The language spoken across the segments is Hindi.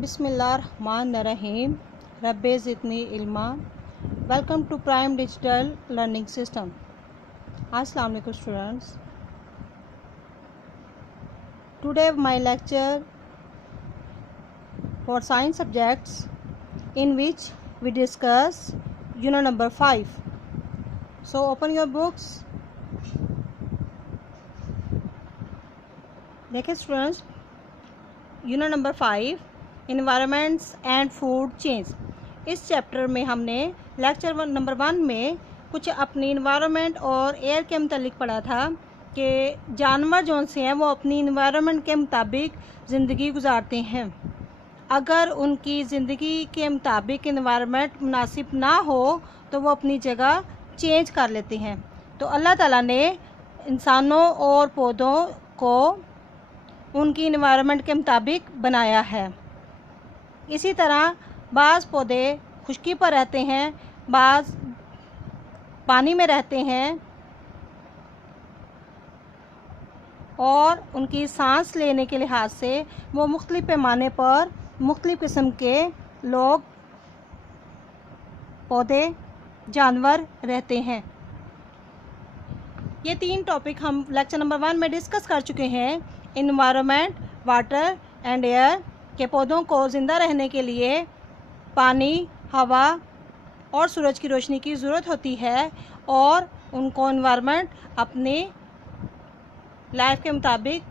बिस्मिल्लाहिर्रहमानिर्रहीम रब्बे ज़िदनी इल्मा। Welcome to prime digital learning system. अस्सलाम वालेकुम students. Today my lecture for science subjects in which we discuss unit number 5. So open your books. देखिए students, unit number 5 environments and food change. इस चैप्टर में हमने लेक्चर नंबर 1 में कुछ अपनी इन्वायरमेंट और एयर के मुतालिक पढ़ा था कि जानवर जो से हैं वो अपनी इन्वायरमेंट के मुताबिक ज़िंदगी गुजारते हैं। अगर उनकी ज़िंदगी के मुताबिक इन्वायरमेंट मुनासिब ना हो तो वो अपनी जगह चेंज कर लेते हैं। तो अल्लाह ताला ने इंसानों और पौधों को उनकी इन्वायरमेंट के मुताबिक बनाया है। इसी तरह बाज़ पौधे खुश्की पर रहते हैं, बाज़ पानी में रहते हैं और उनकी सांस लेने के लिहाज से वो मुख्तलिफ़ पैमाने पर मुख्तलिफ़ किस्म के लोग, पौधे, जानवर रहते हैं। ये 3 टॉपिक हम लेक्चर नंबर 1 में डिस्कस कर चुके हैं। इन्वायरमेंट, वाटर एंड एयर के पौधों को ज़िंदा रहने के लिए पानी, हवा और सूरज की रोशनी की ज़रूरत होती है और उनको इन्वायरमेंट अपनी लाइफ के मुताबिक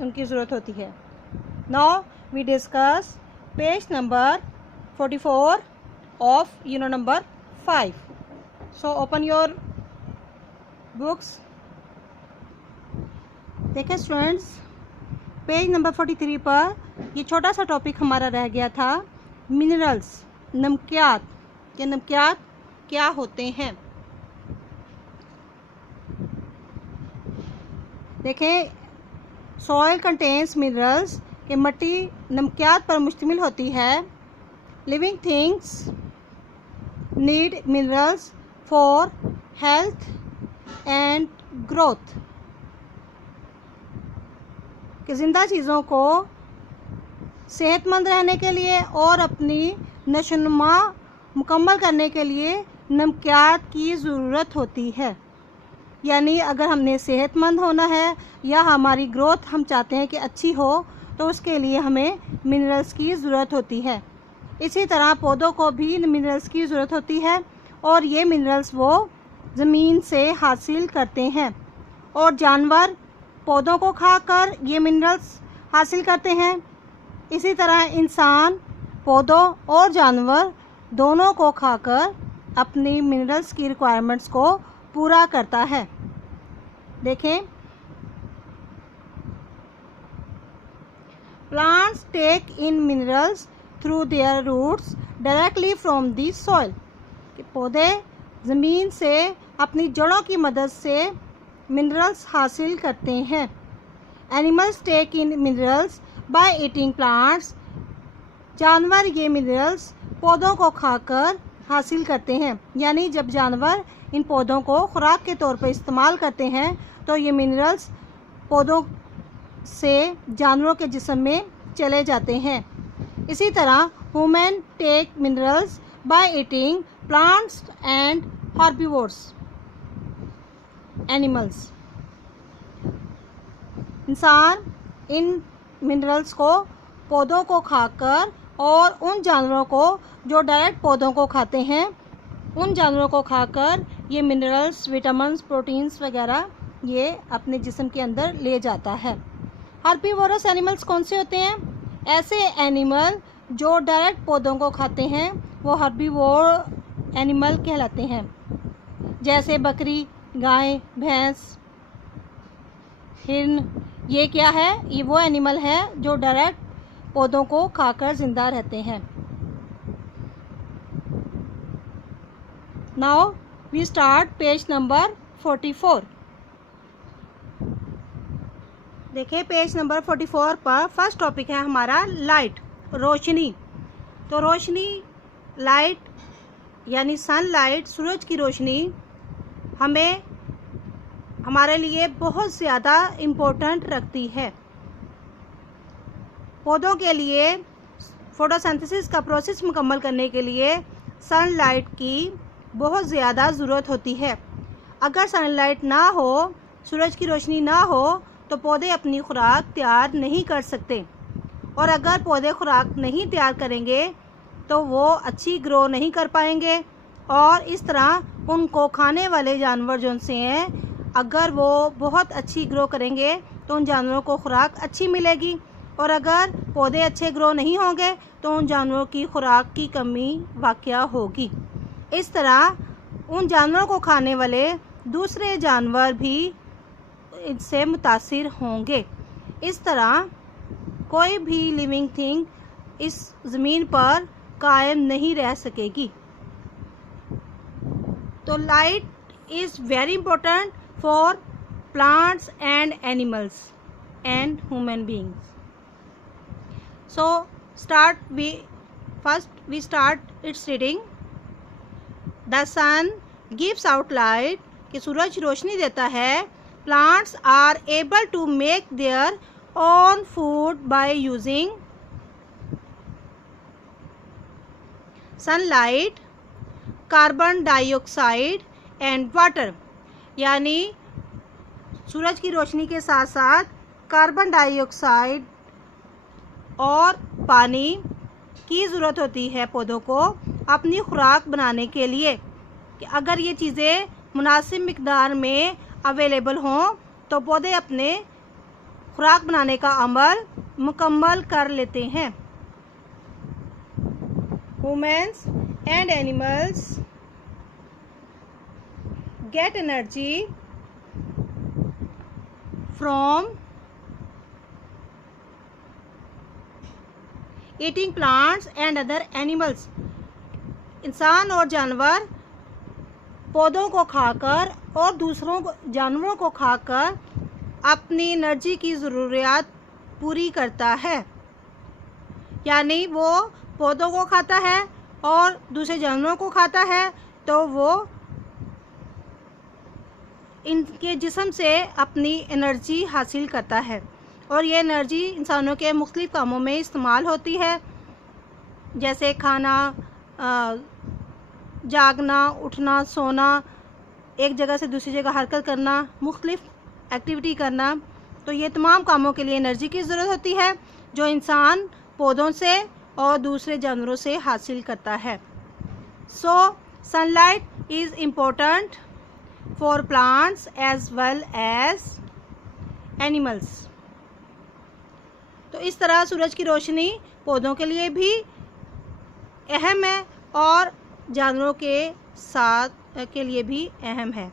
उनकी ज़रूरत होती है। Now we discuss page number 44 of unit number 5. So open your books. देखिए स्टूडेंट्स, पेज नंबर 43 पर ये छोटा सा टॉपिक हमारा रह गया था, मिनरल्स, नमकियात। ये नमकियात क्या होते हैं? देखें, सॉइल कंटेन्स मिनरल्स कि मिट्टी नमकियात पर मुश्तमिल होती है। Living things need minerals for health and growth. कि ज़िंदा चीज़ों को सेहतमंद रहने के लिए और अपनी नशोनुमा मुकम्मल करने के लिए नमकियात की ज़रूरत होती है। यानी अगर हमने सेहतमंद होना है या हमारी ग्रोथ हम चाहते हैं कि अच्छी हो तो उसके लिए हमें मिनरल्स की ज़रूरत होती है। इसी तरह पौधों को भी मिनरल्स की ज़रूरत होती है और ये मिनरल्स वो ज़मीन से हासिल करते हैं और जानवर पौधों को खाकर ये मिनरल्स हासिल करते हैं। इसी तरह इंसान पौधों और जानवर दोनों को खाकर अपनी मिनरल्स की रिक्वायरमेंट्स को पूरा करता है। देखें, plants take in minerals through their roots directly from the soil. पौधे ज़मीन से अपनी जड़ों की मदद से मिनरल्स हासिल करते हैं। Animals take in minerals by eating plants. जानवर ये मिनरल्स पौधों को खाकर हासिल करते हैं। यानी जब जानवर इन पौधों को खुराक के तौर पर इस्तेमाल करते हैं तो ये मिनरल्स पौधों से जानवरों के जिस्म में चले जाते हैं। इसी तरह human take minerals by eating plants and herbivores animals. इंसान इन मिनरल्स को पौधों को खाकर और उन जानवरों को जो डायरेक्ट पौधों को खाते हैं उन जानवरों को खाकर ये मिनरल्स, विटामिन्स, प्रोटीन्स वगैरह ये अपने जिस्म के अंदर ले जाता है। हर्बीवोरस एनिमल्स कौन से होते हैं? ऐसे एनिमल जो डायरेक्ट पौधों को खाते हैं वो हर्बीवोर एनिमल कहलाते हैं। जैसे बकरी, गाय, भैंस, हिरन, ये क्या है? ये वो एनिमल है जो डायरेक्ट पौधों को खाकर ज़िंदा रहते हैं। Now we start page number 44। देखिए पेज नंबर 44 पर फर्स्ट टॉपिक है हमारा लाइट, रोशनी। तो रोशनी, लाइट यानी सनलाइट, सूरज की रोशनी हमें हमारे लिए बहुत ज़्यादा इम्पोर्टेंट रखती है। पौधों के लिए फोटोसिंथेसिस का प्रोसेस मुकम्मल करने के लिए सनलाइट की बहुत ज़्यादा ज़रूरत होती है। अगर सनलाइट ना हो, सूरज की रोशनी ना हो, तो पौधे अपनी खुराक तैयार नहीं कर सकते, और अगर पौधे खुराक नहीं तैयार करेंगे तो वो अच्छी ग्रो नहीं कर पाएंगे, और इस तरह उनको खाने वाले जानवर जो से हैं, अगर वो बहुत अच्छी ग्रो करेंगे तो उन जानवरों को खुराक अच्छी मिलेगी, और अगर पौधे अच्छे ग्रो नहीं होंगे तो उन जानवरों की खुराक की कमी वाक़या होगी। इस तरह उन जानवरों को खाने वाले दूसरे जानवर भी इससे मुतासिर होंगे। इस तरह कोई भी लिविंग थिंग इस ज़मीन पर कायम नहीं रह सकेगी। तो light is very important for plants and animals and human beings. So we start its reading. The sun gives out light, कि सूरज रोशनी देता है। Plants are able to make their own food by using sunlight, carbon dioxide and water, यानी सूरज की रोशनी के साथ साथ कार्बन डाइऑक्साइड और पानी की ज़रूरत होती है पौधों को अपनी खुराक बनाने के लिए। कि अगर ये चीज़ें मुनासिब मिक़दार में अवेलेबल हों तो पौधे अपने खुराक बनाने का अमल मुकम्मल कर लेते हैं। Humans and animals get energy from eating plants and other animals. इंसान और जानवर पौधों को खाकर और दूसरों जानवरों को खाकर अपनी एनर्जी की ज़रूरियात पूरी करता है, यानी वो पौधों को खाता है और दूसरे जानवरों को खाता है, तो वो इनके जिस्म से अपनी एनर्जी हासिल करता है, और ये एनर्जी इंसानों के मुख्तलिफ़ कामों में इस्तेमाल होती है, जैसे खाना, जागना, उठना, सोना, एक जगह से दूसरी जगह हरकत करना, मुख्तलिफ़ एक्टिविटी करना। तो ये तमाम कामों के लिए एनर्जी की ज़रूरत होती है, जो इंसान पौधों से और दूसरे जानवरों से हासिल करता है। So sunlight is important for plants as well as animals. तो इस तरह सूरज की रोशनी पौधों के लिए भी अहम है और जानवरों के साथ के लिए भी अहम है।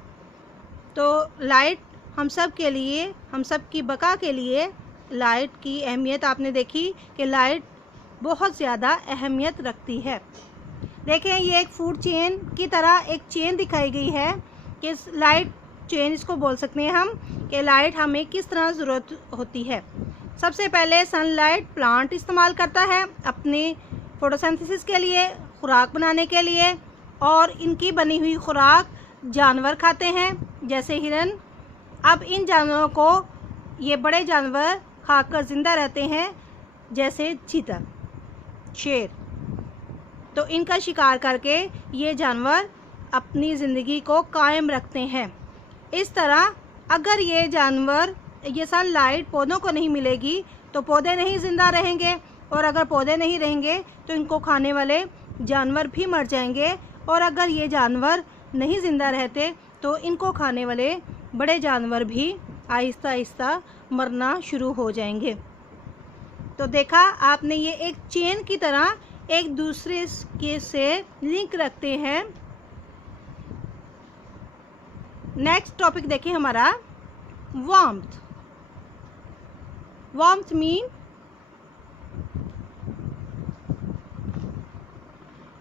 तो लाइट हम सब के लिए, हम सब की बका के लिए लाइट की अहमियत आपने देखी कि लाइट बहुत ज़्यादा अहमियत रखती है। देखें, ये एक फूड चेन की तरह एक चेन दिखाई गई है कि लाइट चेन इसको बोल सकते हैं हम, कि लाइट हमें किस तरह ज़रूरत होती है। सबसे पहले सनलाइट प्लांट इस्तेमाल करता है अपनी फोटोसिंथेसिस के लिए, खुराक बनाने के लिए, और इनकी बनी हुई खुराक जानवर खाते हैं, जैसे हिरन। अब इन जानवरों को ये बड़े जानवर खाकर ज़िंदा रहते हैं, जैसे चीता, शेर। तो इनका शिकार करके ये जानवर अपनी ज़िंदगी को कायम रखते हैं। इस तरह अगर ये जानवर, ये सनलाइट पौधों को नहीं मिलेगी तो पौधे नहीं ज़िंदा रहेंगे, और अगर पौधे नहीं रहेंगे तो इनको खाने वाले जानवर भी मर जाएंगे, और अगर ये जानवर नहीं ज़िंदा रहते तो इनको खाने वाले बड़े जानवर भी आहिस्ता आहिस्ता मरना शुरू हो जाएंगे। तो देखा आपने, ये एक चेन की तरह एक दूसरे के से लिंक रखते हैं। नेक्स्ट टॉपिक देखिए हमारा warmth. Warmth mean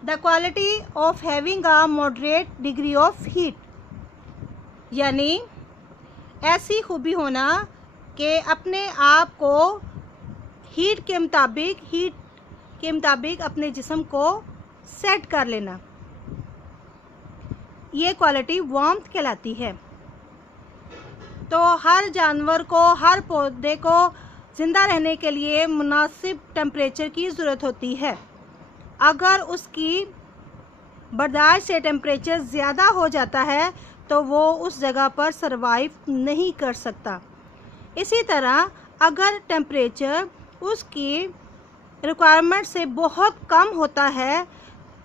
the quality of having a moderate degree of heat, यानी ऐसी खूबी होना कि अपने आप को हीट के मुताबिक अपने जिस्म को सेट कर लेना, ये क्वालिटी वार्मथ कहलाती है। तो हर जानवर को, हर पौधे को ज़िंदा रहने के लिए मुनासिब टेम्परेचर की ज़रूरत होती है। अगर उसकी बर्दाश्त से टेम्परेचर ज़्यादा हो जाता है तो वो उस जगह पर सरवाइव नहीं कर सकता। इसी तरह अगर टेम्परेचर उसकी रिक्वायरमेंट से बहुत कम होता है,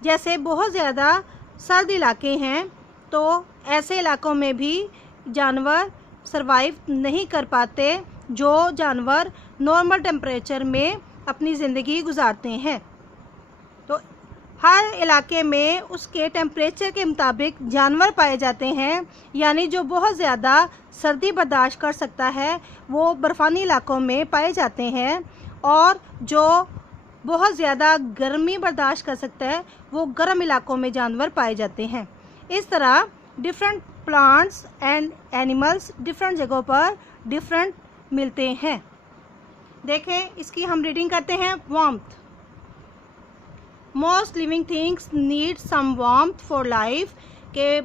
जैसे बहुत ज़्यादा सर्द इलाके हैं, तो ऐसे इलाकों में भी जानवर सरवाइव नहीं कर पाते जो जानवर नॉर्मल टेम्परेचर में अपनी ज़िंदगी गुजारते हैं। तो हर इलाके में उसके टेम्परेचर के मुताबिक जानवर पाए जाते हैं, यानी जो बहुत ज़्यादा सर्दी बर्दाश्त कर सकता है वो बर्फ़ानी इलाकों में पाए जाते हैं, और जो बहुत ज़्यादा गर्मी बर्दाश्त कर सकता है वो गर्म इलाकों में जानवर पाए जाते हैं। इस तरह different plants and animals different जगहों पर डिफरेंट मिलते हैं। देखें, इसकी हम रीडिंग करते हैं। Warmth. Most living things need some warmth for life, के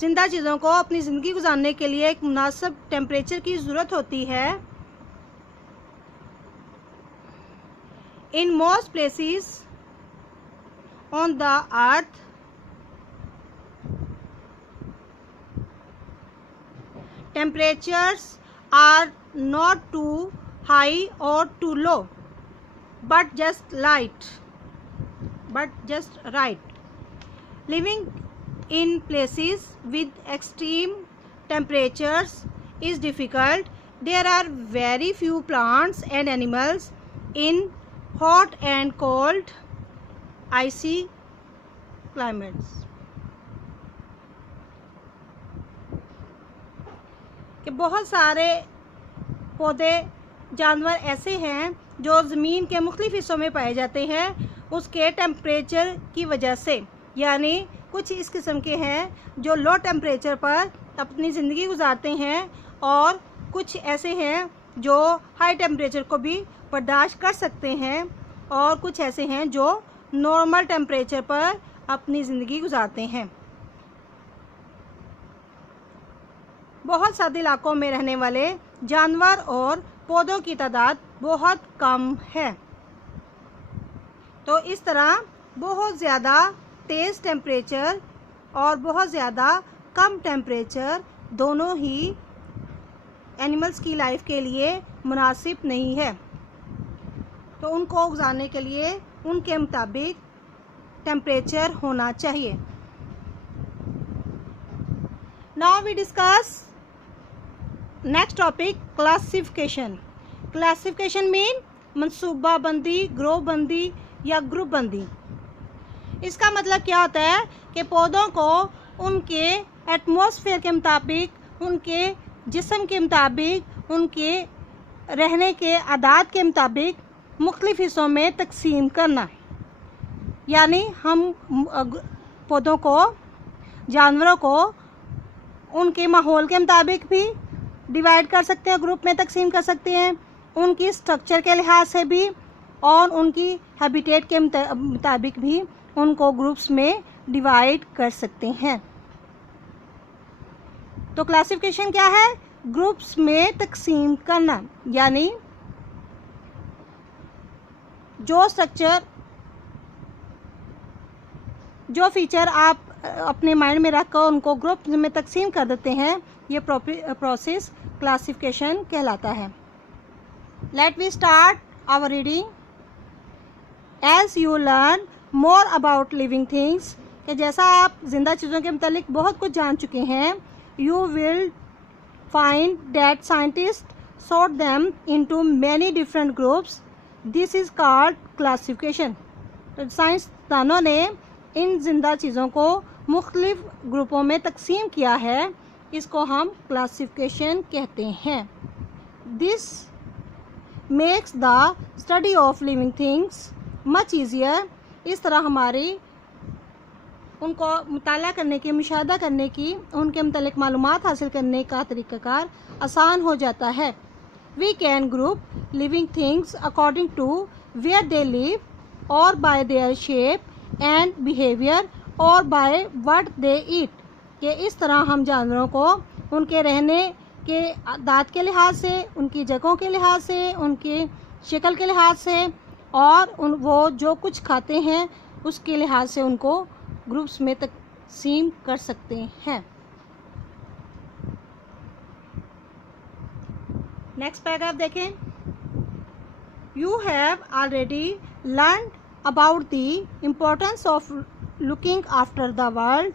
जिंदा चीज़ों को अपनी ज़िंदगी गुजारने के लिए एक मुनासिब टेम्परेचर की ज़रूरत होती है। In most places on the earth temperatures are not too high or too low, but just right. Living in places with extreme temperatures is difficult. There are very few plants and animals in hot and cold, icy climates. कि बहुत सारे पौधे जानवर ऐसे हैं जो ज़मीन के मुख्तलिफ़ हिस्सों में पाए जाते हैं उसके टेम्परेचर की वजह से, यानी कुछ इस किस्म के हैं जो लो टेम्परेचर पर अपनी ज़िंदगी गुजारते हैं, और कुछ ऐसे हैं जो हाई टेम्परेचर को भी बर्दाश्त कर सकते हैं, और कुछ ऐसे हैं जो नॉर्मल टेम्परेचर पर अपनी ज़िंदगी गुजारते हैं। बहुत सारे इलाकों में रहने वाले जानवर और पौधों की तादाद बहुत कम है। तो इस तरह बहुत ज़्यादा तेज़ टेम्परेचर और बहुत ज़्यादा कम टेम्परेचर दोनों ही एनिमल्स की लाइफ के लिए मुनासिब नहीं है। तो उनको गुजारने के लिए उनके मुताबिक टेम्परेचर होना चाहिए। Now we discuss next topic, classification. Classification mean मंसूबा बंदी, ग्रुप बंदी या ग्रुप बंदी। इसका मतलब क्या होता है कि पौधों को उनके एटमॉस्फेयर के मुताबिक, उनके जिस्म के मुताबिक, उनके रहने के आदात के मुताबिक मुख्तलिफ़ हिस्सों में तकसीम करना। यानी हम पौधों को, जानवरों को उनके माहौल के मुताबिक भी डिवाइड कर सकते हैं, ग्रुप में तकसीम कर सकते हैं, उनकी स्ट्रक्चर के लिहाज से भी और उनकी हैबिटेट के मुताबिक भी उनको ग्रुप्स में डिवाइड कर सकते हैं। तो क्लासिफिकेशन क्या है? ग्रुप्स में तकसीम करना, यानी जो स्ट्रक्चर, जो फीचर आप अपने माइंड में रखकर उनको ग्रुप में तकसीम कर देते हैं, ये प्रोसेस क्लासिफिकेशन कहलाता है। Let we start our reading. As you learn more about living things, कि जैसा आप जिंदा चीज़ों के मतलब बहुत कुछ जान चुके हैं, you will find that scientist sort them into many different groups. This is called classification. तो साइंसदानों ने इन जिंदा चीज़ों को मुख्तलिफ ग्रुपों में तकसीम किया है, इसको हम क्लासिफिकेशन कहते हैं। This makes the study of living things much easier. इस तरह हमारी उनको मुताला करने की, मुशाहदा करने की, उनके मुतालिक मालूमात हासिल करने का तरीक़ाकार आसान हो जाता है। We can group living things according to where they live, और by their shape and behaviour, और बाय व्हाट दे ईट। कि इस तरह हम जानवरों को उनके रहने के दांत के लिहाज से, उनकी जगहों के लिहाज से, उनके शक्ल के लिहाज से और वो जो कुछ खाते हैं उसके लिहाज से उनको ग्रुप्स में तकसीम कर सकते हैं। नेक्स्ट पैराग्राफ देखें। You have already learn about the importance of looking after the world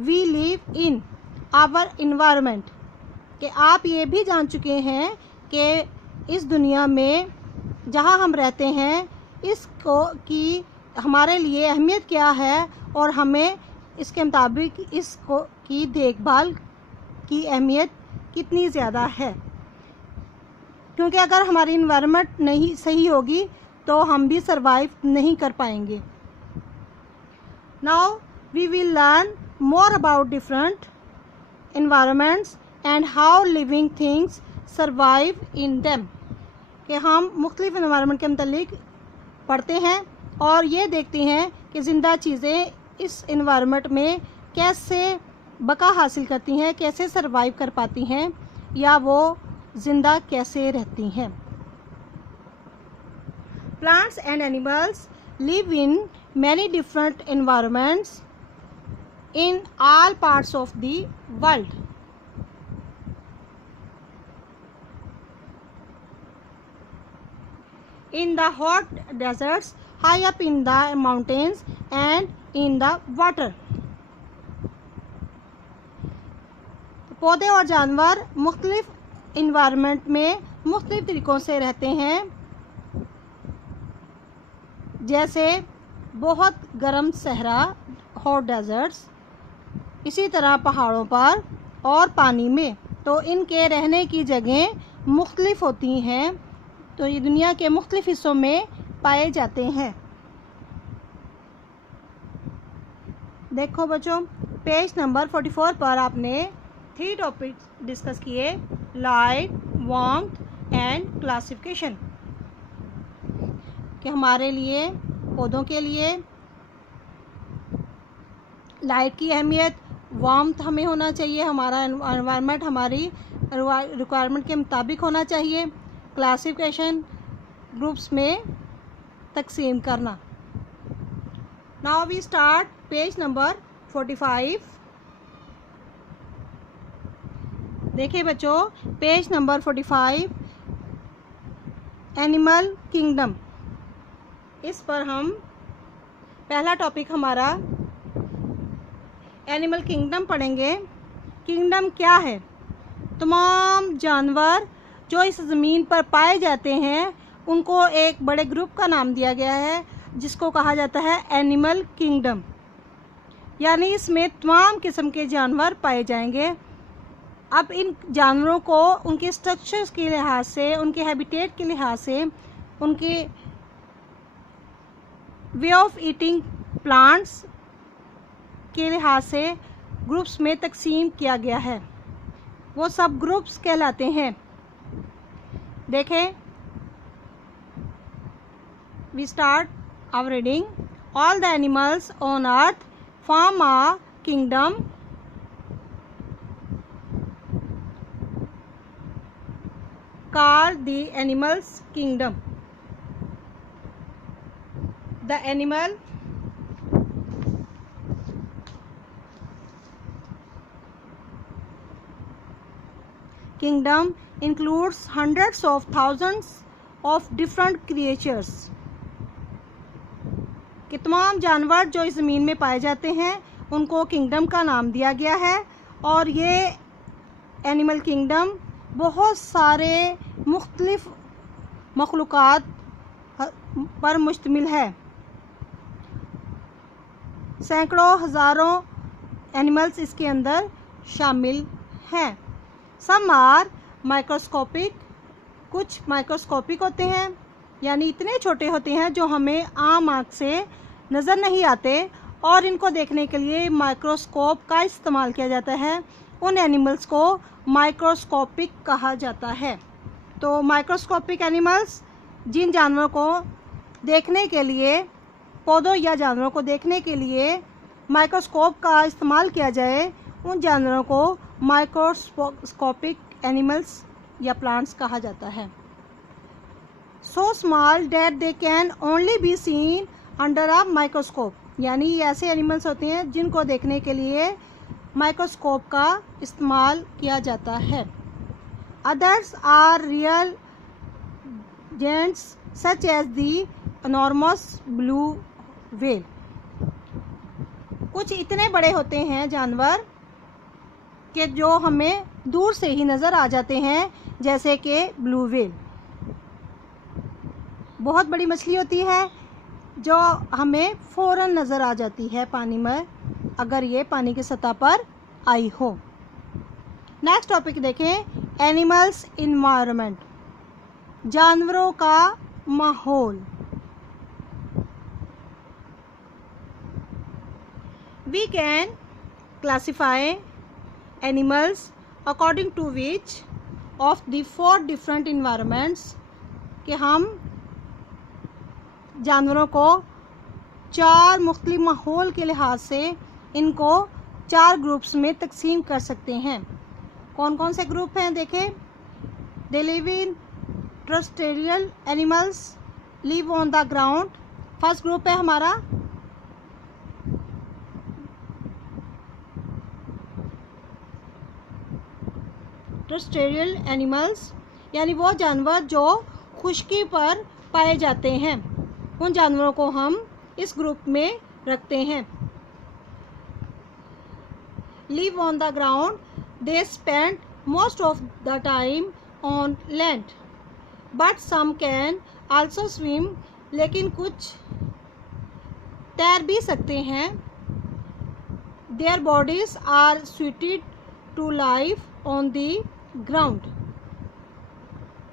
we live in our environment, कि आप ये भी जान चुके हैं कि इस दुनिया में जहाँ हम रहते हैं इसको की हमारे लिए अहमियत क्या है और हमें इसके मुताबिक इसको की देखभाल की अहमियत कितनी ज़्यादा है, क्योंकि अगर हमारी इन्वायरमेंट नहीं सही होगी तो हम भी सरवाइव नहीं कर पाएंगे। Now we will learn more about different environments and how living things survive in them, कि हम मुख्तलिफ इन्वायरमेंट के मतलब पढ़ते हैं और ये देखते हैं कि ज़िंदा चीज़ें इस इन्वायरमेंट में कैसे बका हासिल करती हैं, कैसे सरवाइव कर पाती हैं या वो ज़िंदा कैसे रहती हैं। Plants and animals live in many different environments in all parts of the world. In the hot deserts, high up in the mountains and in the water. पौधे और जानवर मुख्तलिफ इन्वायरमेंट में मुख्तलिफ तरीक़ों से रहते हैं, जैसे बहुत गर्म सहरा हॉट डेजर्ट्स, इसी तरह पहाड़ों पर और पानी में। तो इनके रहने की जगहें मुख्तलिफ होती हैं, तो ये दुनिया के मुख्तलिफ हिस्सों में पाए जाते हैं। देखो बच्चों, पेज नंबर 44 पर आपने 3 टॉपिक डिस्कस किए, लाइट, वार्मथ एंड क्लासिफिकेशन, कि हमारे लिए पौधों के लिए लाइट की अहमियत, वार्मथ हमें होना चाहिए, हमारा एनवायरनमेंट हमारी रिक्वायरमेंट के मुताबिक होना चाहिए, क्लासिफिकेशन ग्रुप्स में तकसीम करना। Now we start page number 45। देखिए बच्चों, पेज नंबर 45 एनिमल किंगडम, इस पर हम पहला टॉपिक हमारा एनिमल किंगडम पढ़ेंगे। किंगडम क्या है? तमाम जानवर जो इस ज़मीन पर पाए जाते हैं उनको एक बड़े ग्रुप का नाम दिया गया है जिसको कहा जाता है एनिमल किंगडम, यानी इसमें तमाम किस्म के जानवर पाए जाएंगे। अब इन जानवरों को उनके स्ट्रक्चर्स के लिहाज से, उनके हैबिटेट के लिहाज से, उनके वे ऑफ ईटिंग प्लांट्स के लिहाज से ग्रुप्स में तकसीम किया गया है। वो सब ग्रुप्स कहलाते हैं। देखें, we start our reading. All the animals on earth form a kingdom called the animals kingdom. The animal kingdom includes hundreds of thousands of different creatures. कि तमाम जानवर जो इस ज़मीन में पाए जाते हैं उनको किंगडम का नाम दिया गया है, और ये एनिमल किंगडम बहुत सारे मुख्तलिफ मखलूक़ात पर मुश्तमिल है। सैकड़ों हज़ारों एनिमल्स इसके अंदर शामिल हैं। सम आर माइक्रोस्कोपिक, कुछ माइक्रोस्कोपिक होते हैं, यानी इतने छोटे होते हैं जो हमें आम आँख से नज़र नहीं आते, और इनको देखने के लिए माइक्रोस्कोप का इस्तेमाल किया जाता है। उन एनिमल्स को माइक्रोस्कोपिक कहा जाता है। तो माइक्रोस्कोपिक एनिमल्स, जिन जानवरों को देखने के लिए, पौधों या जानवरों को देखने के लिए माइक्रोस्कोप का इस्तेमाल किया जाए, उन जानवरों को माइक्रोस्कोपिक एनिमल्स या प्लांट्स कहा जाता है। So small that they can only be seen under a microscope, यानी ये ऐसे एनिमल्स होते हैं जिनको देखने के लिए माइक्रोस्कोप का इस्तेमाल किया जाता है। Others are real giants such as the enormous blue whale. कुछ इतने बड़े होते हैं जानवर कि जो हमें दूर से ही नज़र आ जाते हैं, जैसे कि ब्लू व्हेल। बहुत बड़ी मछली होती है जो हमें फ़ौरन नज़र आ जाती है पानी में, अगर ये पानी की सतह पर आई हो। नेक्स्ट टॉपिक देखें, एनिमल्स इन्वायरमेंट, जानवरों का माहौल। We can classify animals according to which of the 4 different environments, कि हम जानवरों को 4 मुख्तलिफ माहौल के लिहाज से इनको 4 ग्रुप्स में तकसीम कर सकते हैं। कौन कौन से ग्रुप हैं देखें। They live in terrestrial animals live on the ground. First group है हमारा टेरेस्ट्रियल एनिमल्स, यानी वो जानवर जो खुश्की पर पाए जाते हैं, उन जानवरों को हम इस ग्रुप में रखते हैं। Live on the ground, they spend most of the time on land, but some can also swim, लेकिन कुछ तैर भी सकते हैं। Their bodies are suited to life on the ground,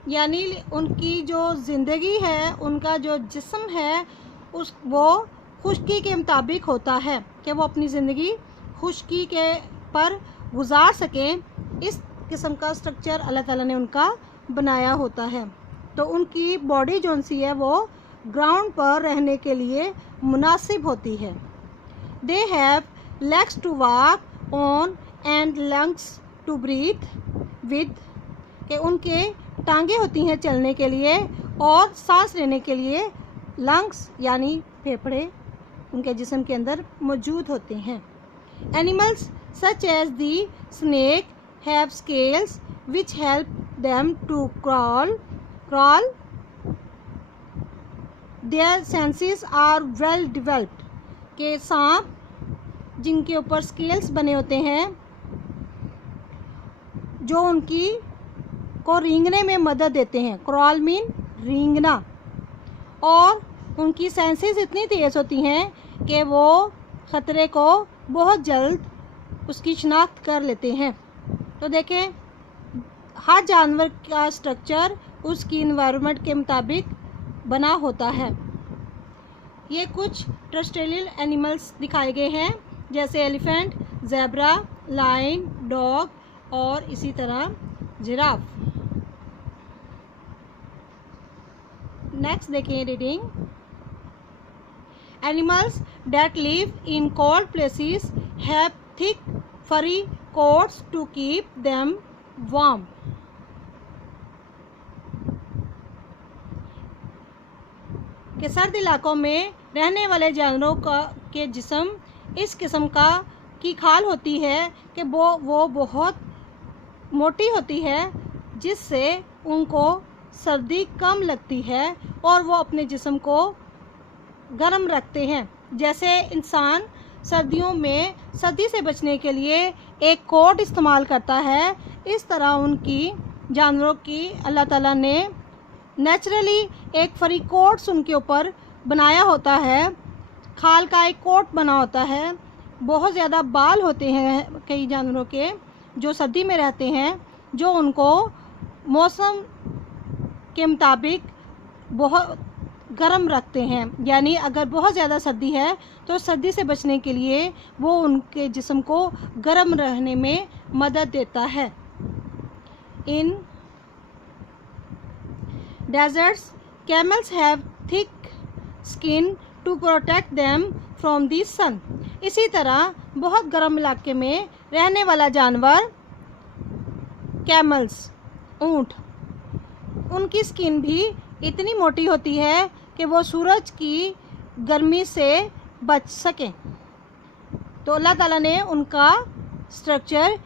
यानी उनकी जो ज़िंदगी है, उनका जो जिस्म है, वो खुश्की के मुताबिक होता है कि वो अपनी ज़िंदगी खुश्की के पर गुजार सकें। इस किस्म का स्ट्रक्चर अल्लाह ताला ने उनका बनाया होता है। तो उनकी बॉडी जो सी है वो ग्राउंड पर रहने के लिए मुनासिब होती है। They have legs to walk on and lungs to breathe with, कि उनके टांगे होती हैं चलने के लिए और सांस लेने के लिए लंग्स यानी फेफड़े उनके जिस्म के अंदर मौजूद होते हैं। Animals such as the snake have scales which help them to crawl. Their senses are well developed, के सांप जिनके ऊपर स्केल्स बने होते हैं जो उनकी को रेंगने में मदद देते हैं। क्रॉल मीन रेंगना। और उनकी सेंसेस इतनी तेज़ होती हैं कि वो ख़तरे को बहुत जल्द उसकी शिनाख्त कर लेते हैं। तो देखें, हर जानवर का स्ट्रक्चर उसकी इन्वायरमेंट के मुताबिक बना होता है। ये कुछ टेरेस्ट्रियल एनिमल्स दिखाए गए हैं, जैसे एलिफेंट, ज़ेब्रा, लायन, डॉग और इसी तरह जिराफ। नेक्स्ट देखिए reading. Animals that live in cold places have thick furry coats to keep them warm. के सर्द इलाकों में रहने वाले जानवरों के जिस्म इस किस्म की खाल होती है कि वो बहुत मोटी होती है, जिससे उनको सर्दी कम लगती है और वो अपने जिस्म को गर्म रखते हैं। जैसे इंसान सर्दियों में सर्दी से बचने के लिए एक कोट इस्तेमाल करता है, इस तरह उनकी जानवरों की अल्लाह ताला ने नेचुरली एक फरी कोट्स उनके ऊपर बनाया होता है। खाल का एक कोट बना होता है। बहुत ज़्यादा बाल होते हैं कई जानवरों के जो सर्दी में रहते हैं, जो उनको मौसम के मुताबिक बहुत गर्म रखते हैं। यानी अगर बहुत ज़्यादा सर्दी है तो सर्दी से बचने के लिए वो उनके जिस्म को गर्म रहने में मदद देता है। In deserts camels have thick skin to protect them from the sun. इसी तरह बहुत गर्म इलाके में रहने वाला जानवर कैमल्स, ऊँट, उनकी स्किन भी इतनी मोटी होती है कि वो सूरज की गर्मी से बच सकें। तो अल्लाह ताला ने उनका स्ट्रक्चर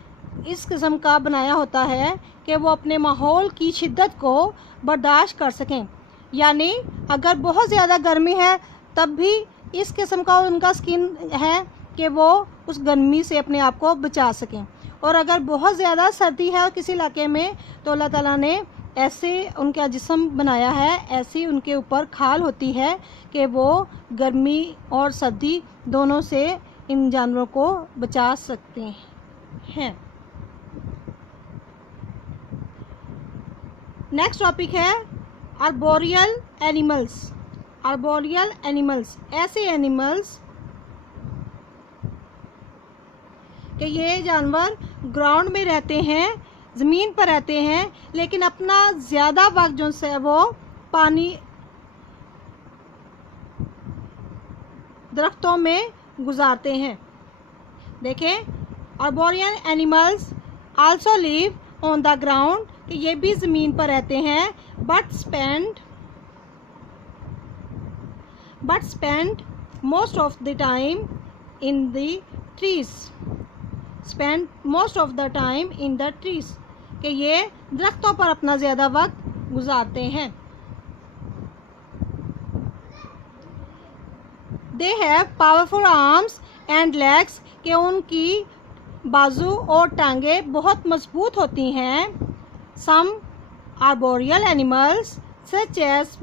इस किस्म का बनाया होता है कि वो अपने माहौल की शिद्दत को बर्दाश्त कर सकें। यानी अगर बहुत ज़्यादा गर्मी है तब भी इस किस्म का उनका स्किन है कि वो उस गर्मी से अपने आप को बचा सकें। और अगर बहुत ज़्यादा सर्दी है किसी इलाके में तो अल्लाह ताला ने ऐसे उनका जिस्म बनाया है, ऐसी उनके ऊपर खाल होती है कि वो गर्मी और सर्दी दोनों से इन जानवरों को बचा सकते हैं। नेक्स्ट टॉपिक है आर्बोरियल एनिमल्स। आर्बोरियल एनिमल्स ऐसे एनिमल्स कि ये जानवर ग्राउंड में रहते हैं, ज़मीन पर रहते हैं, लेकिन अपना ज़्यादा वक्त जो है वो पानी दरख्तों में गुजारते हैं। देखें, arboreal animals also live on the ground, कि ये भी ज़मीन पर रहते हैं, but spend most of the time in the trees. Spend most of the time in the trees, कि ये दरख्तों पर अपना ज़्यादा वक्त गुजारते हैं। They have powerful arms and legs, कि उनकी बाजू और टांगें बहुत मजबूत होती हैं। Some arboreal animals such as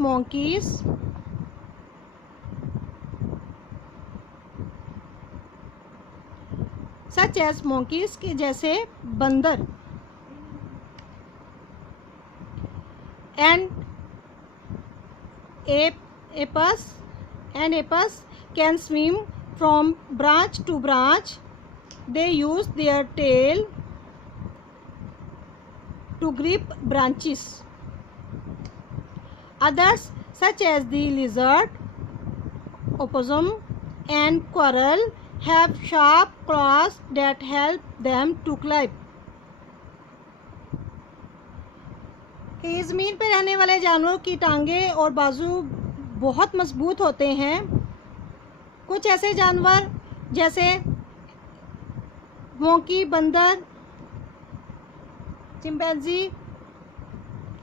monkeys, के जैसे बंदर, and apes can swim from branch to branch. They use their tail to grip branches. Others, such as the lizard, opossum, and squirrel, have sharp claws that help them to climb. ज़मीन पर रहने वाले जानवरों की टांगें और बाजू बहुत मजबूत होते हैं। कुछ ऐसे जानवर जैसे मोंकी, बंदर, चिंपैंजी,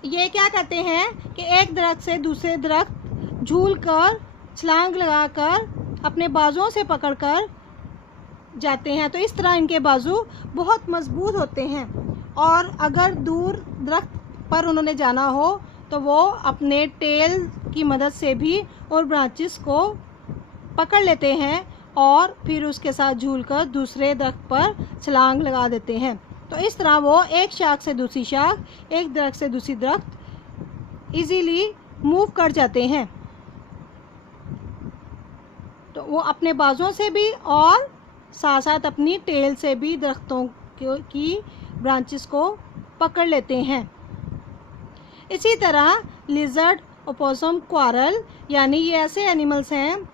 ये क्या करते हैं कि एक दरख्त से दूसरे दरख्त झूलकर, छलांग लगाकर, अपने बाजुओं से पकड़कर जाते हैं। तो इस तरह इनके बाजू बहुत मजबूत होते हैं, और अगर दूर दरख्त पर उन्होंने जाना हो तो वो अपने टेल की मदद से भी और ब्रांचेस को पकड़ लेते हैं और फिर उसके साथ झूलकर दूसरे दरख्त पर छलांग लगा देते हैं। तो इस तरह वो एक शाख से दूसरी शाख, एक दरख्त से दूसरी दरख्त इजीली मूव कर जाते हैं। तो वो अपने बाजुओं से भी और साथ साथ अपनी टेल से भी दरख्तों की ब्रांचेस को पकड़ लेते हैं। इसी तरह लिजर्ड, ओपोसम, क्वारल, यानी ये ऐसे एनिमल्स हैं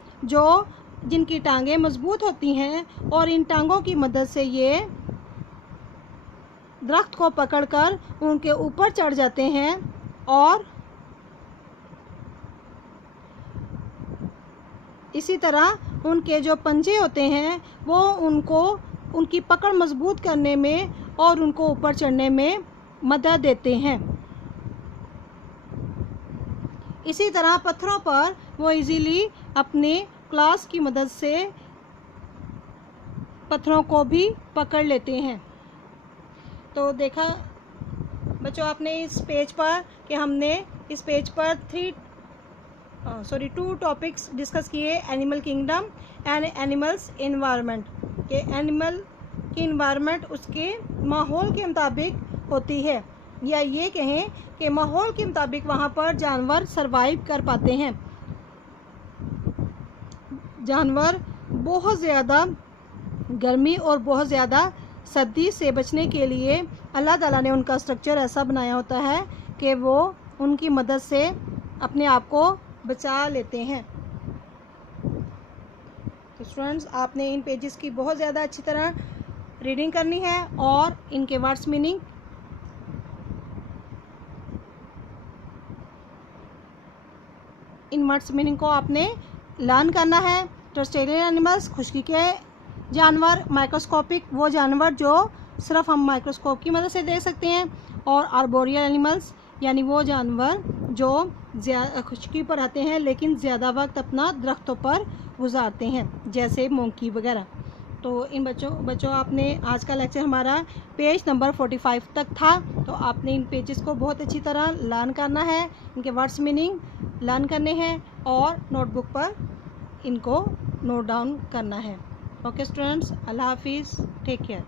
जिनकी टांगें मजबूत होती हैं और इन टांगों की मदद से ये दरख्त को पकड़कर उनके ऊपर चढ़ जाते हैं, और इसी तरह उनके जो पंजे होते हैं वो उनकी पकड़ मजबूत करने में और उनको ऊपर चढ़ने में मदद देते हैं। इसी तरह पत्थरों पर वो इजीली अपने क्लॉस की मदद से पत्थरों को भी पकड़ लेते हैं। तो देखा बच्चों आपने इस पेज पर कि हमने इस पेज पर 2 टॉपिक्स डिस्कस किए, animal kingdom and animals environment. कि एनिमल की इन्वायरमेंट उसके माहौल के मुताबिक होती है, या ये कहें कि माहौल के मुताबिक वहाँ पर जानवर सरवाइव कर पाते हैं। जानवर बहुत ज़्यादा गर्मी और बहुत ज़्यादा सर्दी से बचने के लिए अल्लाह ताला ने उनका स्ट्रक्चर ऐसा बनाया होता है कि वो उनकी मदद से अपने आप को बचा लेते हैं। तो स्टूडेंट्स आपने इन पेजेस की बहुत ज़्यादा अच्छी तरह रीडिंग करनी है और इनके words meaning in words meaning को आपने लर्न करना है। टेरेस्ट्रियल एनिमल्स खुशकी के जानवर, माइक्रोस्कोपिक वो जानवर जो सिर्फ हम माइक्रोस्कोप की मदद से देख सकते हैं, और आर्बोरियल एनिमल्स यानी वो जानवर जो खुशकी पर रहते हैं लेकिन ज़्यादा वक्त अपना दरख्तों पर गुजारते हैं, जैसे मोंकी वगैरह। तो इन बच्चों आपने आज का लेक्चर हमारा पेज नंबर 45 तक था, तो आपने इन पेजेस को बहुत अच्छी तरह लर्न करना है, इनके वर्ड्स मीनिंग लर्न करने हैं और नोटबुक पर इनको नोट डाउन करना है। ओके स्टूडेंट्स, अल्लाह हाफिज़, टेक केयर।